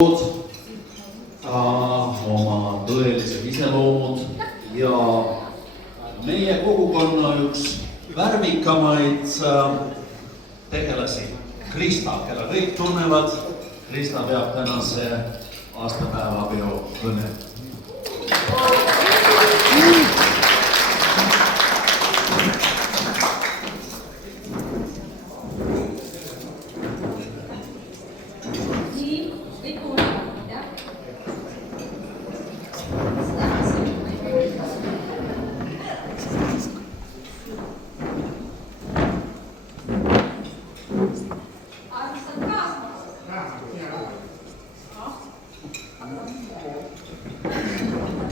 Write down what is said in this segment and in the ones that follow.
oma tõelised iseloomud ja meie kogukonna üks värvikamaid tegelasi, Krista, keda kõik tunnevad. Krista peab tänase aastapäeva peo kõne.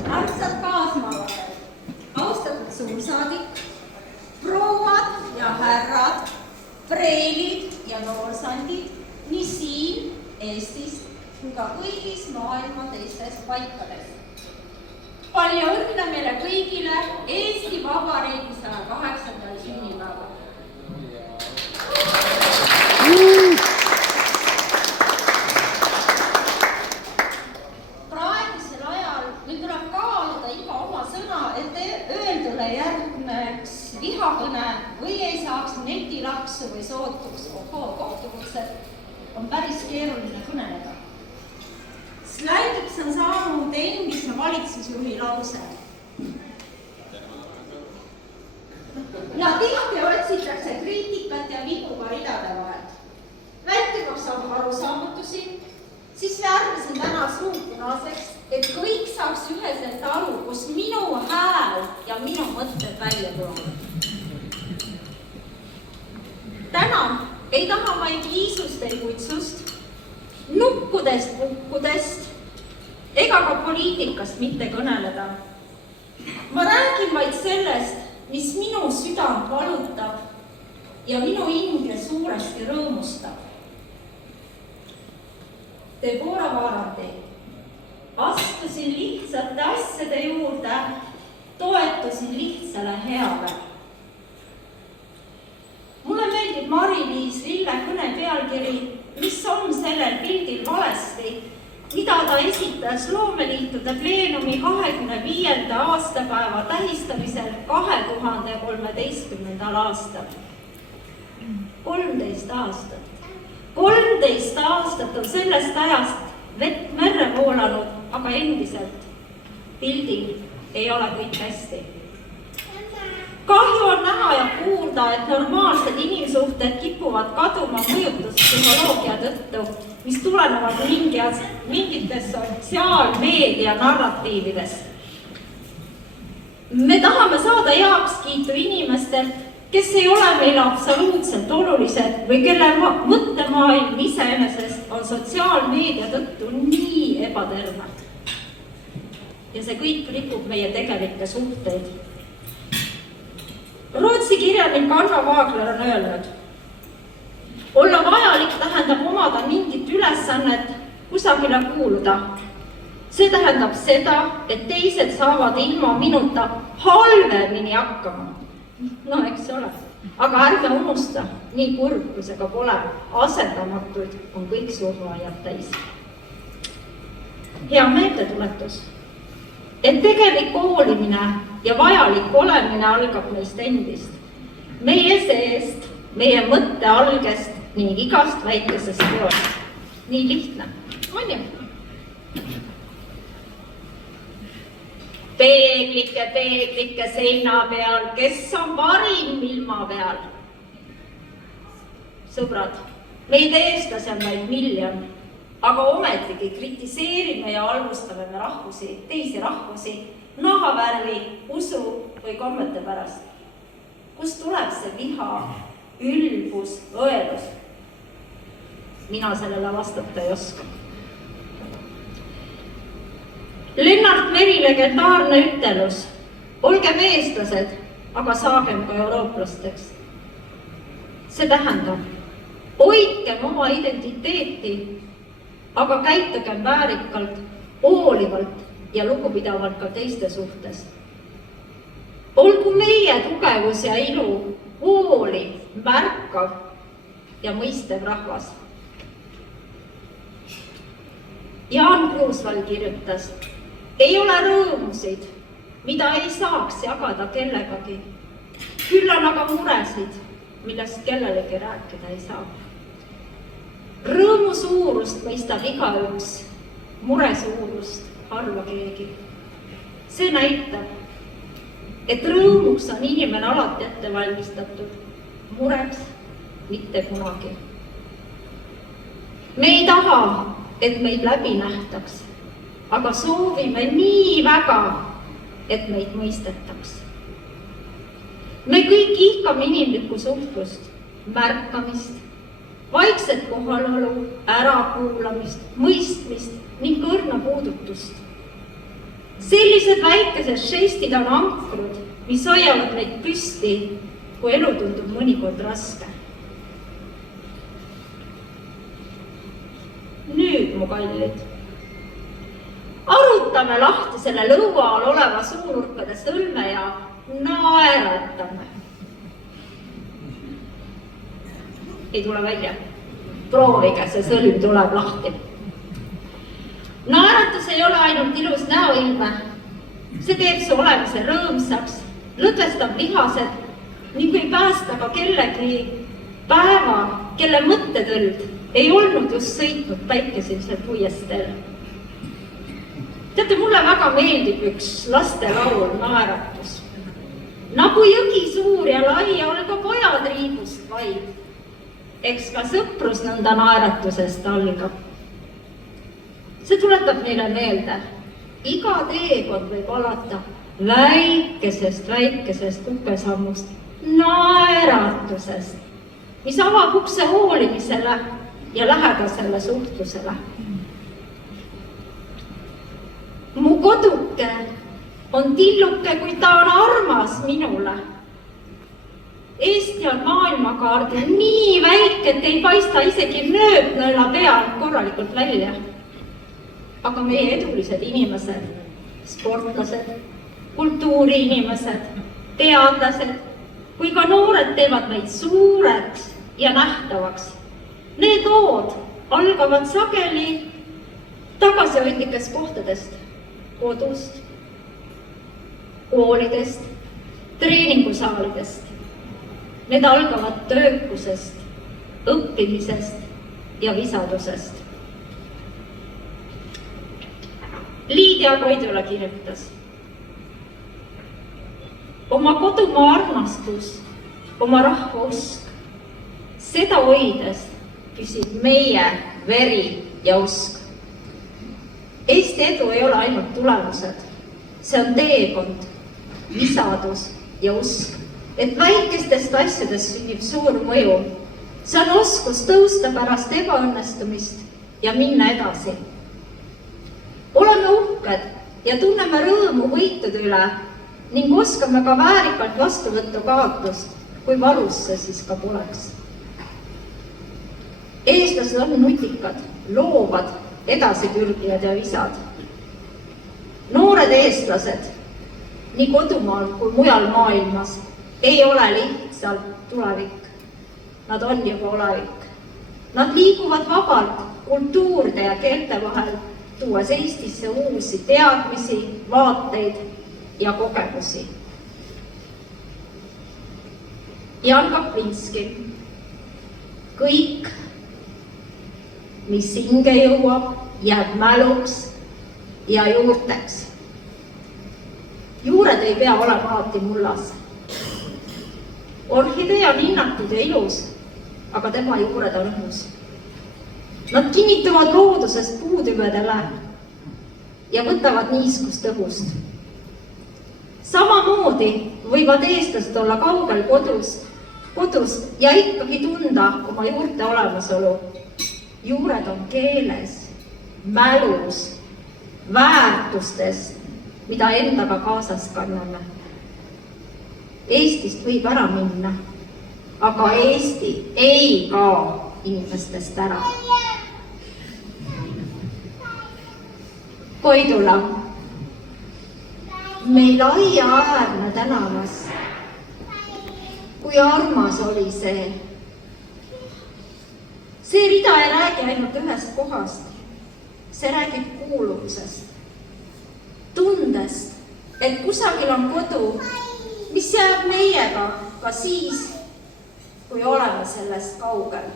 Armsad kaasmaalased, austatud suursaadik, prouad ja härrad, preelid ja noorsandid nii siin Eestis kui ka kõigis maailma teistes paikades. Palju õnne meile kõigile Eesti Vabariigi 108. sünnipäeval. Praegusel ajal meil tuleb kaaluda iga oma sõna, et öeldule järgneks vihakõne või ei saaks netilaksu või sootuks kohtukutset, on päris keeruline kõneleda. Slängiks on saanud endise valitsusjuhi lause. Ja tihti otsitakse kriitikat ja vigu ka ridade vahel. Vältimaks arusaamatusi, siis värvisin täna suud punaseks, et kõik saaks üheselt aru, kus minu hääl ja minu mõtted välja tulevad. Täna ei taha vaid liisust ei kutsust, nukkudest, pukkudest ega ka poliitikast mitte kõneleda. Ma räägin vaid sellest, mis minu südant valutab ja minu hinge suuresti rõõmustab. Deborah Varandi. Astusin lihtsate asjade juurde, toetusin lihtsale heale. Mulle meeldib Mari-Liis Lille kõne pealkiri, mis on sellel pildil valesti, mida ta esitas Loomeliitude pleenumi 25. aastapäeva tähistamisel 2013. aastal. 13 aastat. 13 aastat on sellest ajast vett merre voolanud, aga endiselt pildil ei ole kõik hästi. Kahju on näha ja kuulda, et normaalsed inimsuhted kipuvad kaduma mõjutuspsühholoogia tõttu, mis tulenevad mingitest sotsiaalmeedia narratiividest. Me tahame saada heakskiitu inimestelt, kes ei ole meile absoluutselt olulised või kelle mõttemaailm iseenesest on sotsiaalmeedia tõttu nii ebaterve. Ja see kõik rikub meie tegelikke suhteid. Rootsi kirjanik Anna Vaagler on öelnud, olla vajalik tähendab omada mingit ülesannet kusagile kuuluda. See tähendab seda, et teised saavad ilma minuta halvemini hakkama. No eks ole, aga ärge unusta, nii kurb kui see ka pole, asendamatuid on kõik surnuaiad täis. Hea meeldetuletus, et tegelik hoolimine ja vajalik olemine algab meist endist, meie seest, meie mõtte algest ning igast väikesest teost. Nii lihtne, on ju? Peeglike seina peal, kes on parim ilma peal? Sõbrad, meid eestlasi on vaid miljon, aga ometigi kritiseerime ja halvustame me teisi rahvusi, nahavärvi, usu või kommete pärast. Kust tuleb see viha, ülbus, õelus? Mina sellele vastata ei oska. Lennart Meri legendaarne ütelus, olgem eestlased, aga saagem ka eurooplasteks. See tähendab, hoidkem oma identiteeti, aga käitugem väärikalt, hoolivalt ja lugupidavalt ka teiste suhtes. Olgu meie tugevus ja ilu, hooliv, märkav ja mõistev rahvas. Jaan Kruusvald kirjutas, ei ole rõõmusid, mida ei saaks jagada kellegagi. Küll on aga muresid, millest kellelegi rääkida ei saa. Rõõmu suurust mõistab igaüks, mure suurust harva keegi. See näitab, et rõõmuks on inimene alati ette valmistatud, mureks mitte kunagi. Me ei taha, et meid läbi nähtaks, aga soovime nii väga, et meid mõistetaks. Me kõik ihkame inimlikku suhtlust, märkamist, vaikset kohalolu, ärakuulamist, mõistmist ning õrna puudutust. Sellised väikesed žestid on ankrud, mis hoiavad meid püsti, kui elu tundub mõnikord raske. Nüüd, mu kallid, arutame lahti selle lõua all oleva suururkade sõlme ja naeratame. Ei tule välja. Proovige, see sõlm tuleb lahti. Naeratus ei ole ainult ilus näoilme. See teeb su olemise rõõmsaks, lõdvestab lihased ning võib päästa ka kellegi päeva, kelle mõttetõld ei olnud just sõitnud päikeselisel puiesteel. Teate, mulle väga meeldib üks lastelaul Naeratus. Nagu jõgi suur ja lai, olga pojad riibust vaid. Eks ka sõprus nõnda naeratusest algab. See tuletab meile meelde, iga teekond võib alata väikesest kukesammust, naeratusest, mis avab ukse hoolimisele ja lähedasele suhtlusele. Mu koduke on tilluke, kui ta on armas minule. Eesti on maailmakaardil nii väike, et ei paista isegi nööpnõela peal korralikult välja. Aga meie edulised inimesed, sportlased, kultuuriinimesed, teadlased, kui ka noored teevad meid suureks ja nähtavaks. Need lood algavad sageli tagasihoidlikest kohtadest, kodust, koolidest, treeningusaalidest. Need algavad töökusest, õppimisest ja visadusest. Liidia Koidula kirjutas, oma kodumaa armastus, oma rahva usk, seda hoides püsib meie veri ja usk. Eesti edu ei ole ainult tulemused, see on teekond, visadus ja usk, et väikestest asjadest sünnib suur mõju. See on oskus tõusta pärast ebaõnnestumist ja minna edasi. Oleme uhked ja tunneme rõõmu võitude üle ning oskame ka väärikalt vastu võtta kaotust, kui valus see siis ka poleks. Eestlased on nutikad, loovad, edasipürgijad ja visad. Noored eestlased, nii kodumaal kui mujal maailmas, ei ole lihtsalt tulevik. Nad on juba olevik. Nad liiguvad vabalt kultuuride ja keelte vahel, tuues Eestisse uusi teadmisi, vaateid ja kogemusi. Jan Kaplinski. Kõik, mis hinge jõuab, jääb mäluks ja juurteks. Juured ei pea olema alati mullas. Orhidee on hinnatud ja ilus, aga tema juured on õhus. Nad kinnituvad loodusest puutüvedele ja võtavad niiskust õhust. Samamoodi võivad eestlased olla kaugel kodust ja ikkagi tunda oma juurte olemasolu. Juured on keeles, mälus, väärtustes, mida endaga kaasas kanname. Eestist võib ära minna, aga Eesti ei kao inimestest ära. Koidula, meil aiaäärne tänavas, kui armas oli see. See rida ei räägi ainult ühest kohast. see räägib kuuluvusest, tundest, et kusagil on kodu, mis jääb meiega ka siis, kui oleme sellest kaugel.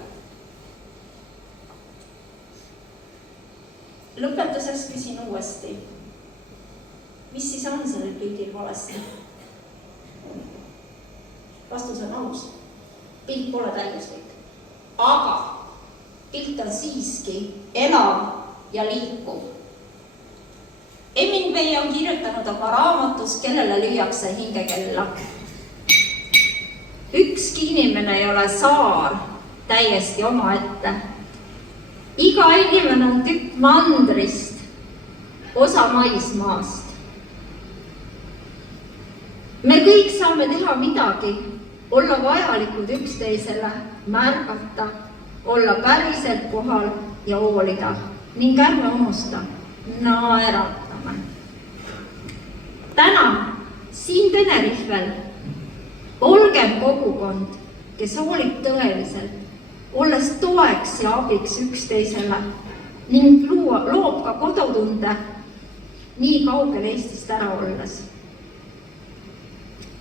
Lõpetuseks küsin uuesti, mis siis on sellel pildil valesti? Vastus on aus. Pilt pole täiuslik. Aga pilt on siiski elav ja liikuv. Hemingway on kirjutanud oma raamatus, kellele lüüakse hingekella. Ükski inimene ei ole saar täiesti omaette. Iga inimene on tükk mandrist, osa maismaast. Me kõik saame teha midagi, olla vajalikud üksteisele, märgata, olla päriselt kohal ja hoolida ning ärme unusta, naeratame. Täna siin Tenerifel olgem kogukond, kes hoolib tõeliselt, olles toeks ja abiks üksteisele ning loob ka kodutunde nii kaugel Eestist ära olles.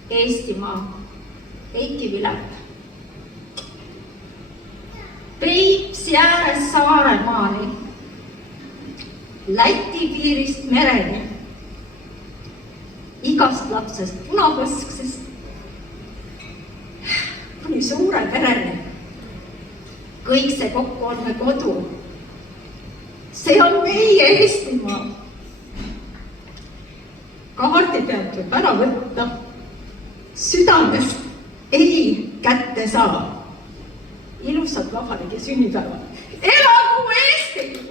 Eestimaa, Eiki Vilep. Peipsi ääres Saaremaani, Läti piirist mereni, igast lapsest punapõsksest kuni suure pereni. Kõik see kokku on me kodu. See on meie Eestimaa. Kaardi pealt võib ära võtta, südamest ei kätte saa. Ilusat vabariigi sünnipäeva. Elagu Eesti!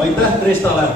Aitäh Kristale!